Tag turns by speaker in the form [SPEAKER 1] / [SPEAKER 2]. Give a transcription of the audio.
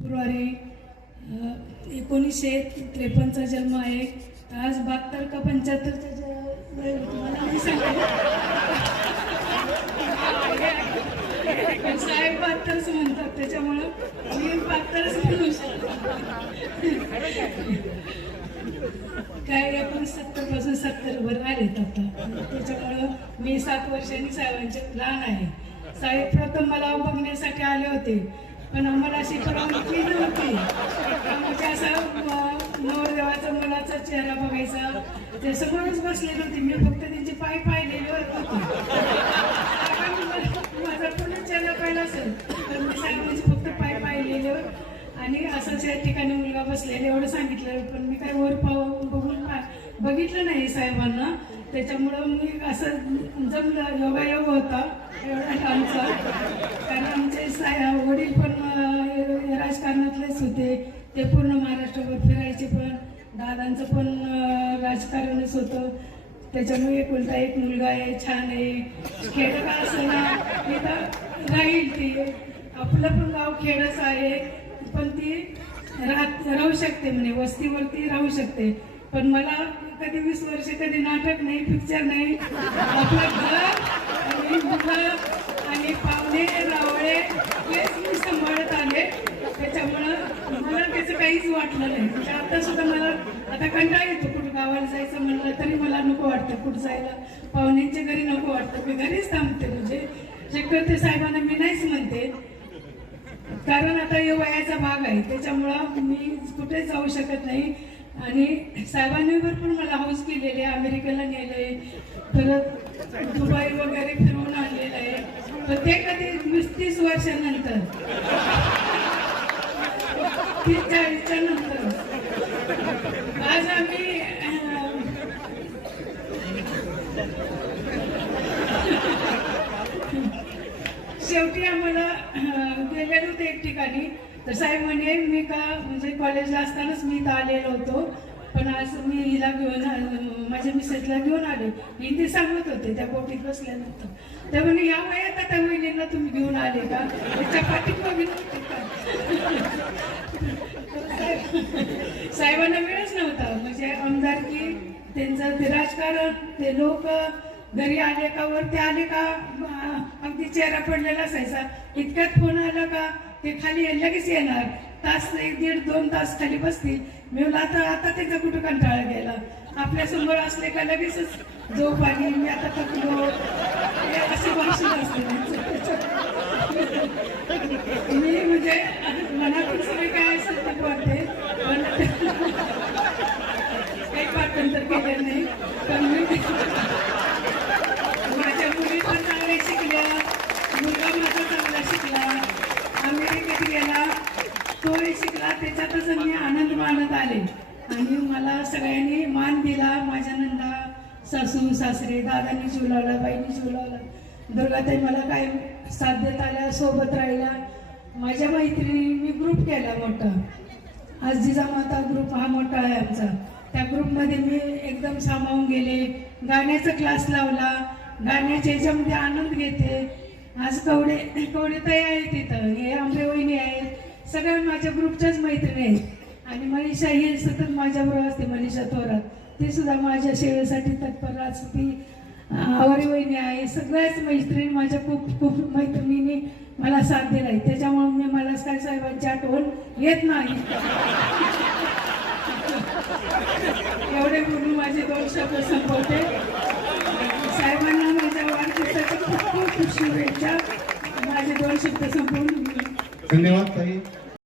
[SPEAKER 1] February एकोणीसशे त्रेपन्नचा जन्म आहे. आज बहात्तर का पंच्याहत्तरचा साहेब बहात्तरच म्हणतात त्याच्यामुळं मी बहात्तरच म्हणू शकतो. काय आपण सत्तरपासून सत्तर वर आलेत आता. त्याच्यामुळं मी सात वर्षांनी साहेबांचे लहान आहे. साहेब प्रथम मला बघण्यासाठी आले होते. पण आम्हाला अशी परवानगी नव्हती. म्हणजे असा अं, नवरदेवाचा मुलाचा चेहरा बघायचा. ते समोरच बसलेले होते. मी फक्त त्यांचे पाय पाहिलेले होते. माझा पूर्ण चेहरा पाहिला असेल तर मी साहेबांचे फक्त पाय पाहिलेले आणि असंच या ठिकाणी मुलगा बसलेला एवढं सांगितलं पण मी काय वर पाहून बघून बघितलं नाही साहेबांना. त्याच्यामुळं मी असं जमलं योगायोग होता. एवढा आमचा. कारण वडील पण राजकारणातलेच होते. ते पूर्ण महाराष्ट्रभर फिरायचे पण. दादांचं पण राजकारणच होतं. त्याच्यामुळे कोणता एक मुलगा आहे छान आहे. खेड का असताना इथं राहील ती. आपलं पण गाव खेडच आहे. पण ती राहत राहू शकते म्हणे. वस्तीवरती राहू शकते. पण मला कधी वीस वर्ष कधी नाटक नाही पिक्चर नाही. आपलं घर आणि मुलं आणि पाहुणे रावळे हेच मी सांभाळत आले त्याच्यामुळं मला त्याचं म्हणजे आता सुद्धा मला आता कंटाळा येतो कुठं गावाला जायचं म्हणलं तरी मला नको वाटतं कुठं जायला. पाहुण्यांच्या घरी नको वाटतं. मी घरीच थांबते म्हणजे. शक्य साहेबांना मी नाहीच म्हणते. कारण आता हे वयाचा भाग आहे. त्याच्यामुळं मी कुठेच जाऊ शकत नाही. आणि साहेबांनी भरपूर मला हाऊस केलेले आहे अमेरिकेला नेलंय. परत दुबई वगैरे फिरवून आणलेलं आहे. पण ते कधी वीस तीस वर्षानंतर शेवटी आम्हाला अं, गेलेलो होते एक ठिकाणी. तर साहेब म्हणे मी का म्हणजे कॉलेजला असतानाच मी इथं आलेलो होतो. पण आज मी हिला घेऊन माझ्या मिसेसला घेऊन आले. हिंदी सांगत होते त्या बोटीत बसल्यानंतर त्या म्हणे या वयात आता मुलींना तुम्ही घेऊन आले का? त्याच्या पाठीत बघितलं होते का? साहेबांना वेळच नव्हता. म्हणजे आमदारकी त्यांचं ते राजकारण ते लोक घरी आले का वरती आले का अगदी चेहरा पडलेला असायचा. इतक्यात फोन आला का ते खाली लगेच येणार. तास एक दीड दोन तास खाली बसतील. मी म्हणलं आता आता त्याचा कुठं कंटाळा गेला? आपल्यासमोर असले का लगेचच झोप आली. मी आता थकलो. असे भाषण असते त्यांचं. मी म्हणजे मनातून सगळे काय असेल ते बोलते पण काही केलं नाही. पण मी माझ्या मुली पण चांगल्या शिकल्या मुलगा माझा चांगला शिकला. अमेरिकेत गेला तोही शिकला. त्याच्यातच मी आनंद मानत आले. आणि मला सगळ्यांनी मान दिला. माझ्या नंदा सासू सासरे दादांनी जीव लावला बाईंनी जीव लावला. दुर्गाताई मला काय साथ देत आल्या सोबत राहिला माझ्या मैत्रिणी मी ग्रुप केला मोठा. आज जिजामाता ग्रुप हा मोठा आहे आमचा. त्या ग्रुपमध्ये मी एकदम सामावून गेले. गाण्याचा क्लास लावला. गाण्याच्या याच्यामध्ये आनंद घेते. आज कवडे कवडे ताई आहेत तिथं. हे आमरे वहिनी आहेत. सगळ्या माझ्या ग्रुपच्याच मैत्रिणी आहेत. आणि मनीषा ही सतत माझ्याबरोबर असते मनीषा थोरात. ती सुद्धा माझ्या सेवेसाठी तत्पर असते आवरी वहिनी आहे. सगळ्याच मैत्रिणी माझ्या खूप खूप मैत्रिणींनी मला साथ दिलाय. त्याच्यामुळे मी मला काय साहेबांची आठवण येत नाही. एवढे बोलून माझे दोन शब्द संपवते. साहेबांना माझ्या वाढदिवसाच्या खूप खूप शुभेच्छा. माझे दोन शब्द संपवून
[SPEAKER 2] धन्यवाद ताई.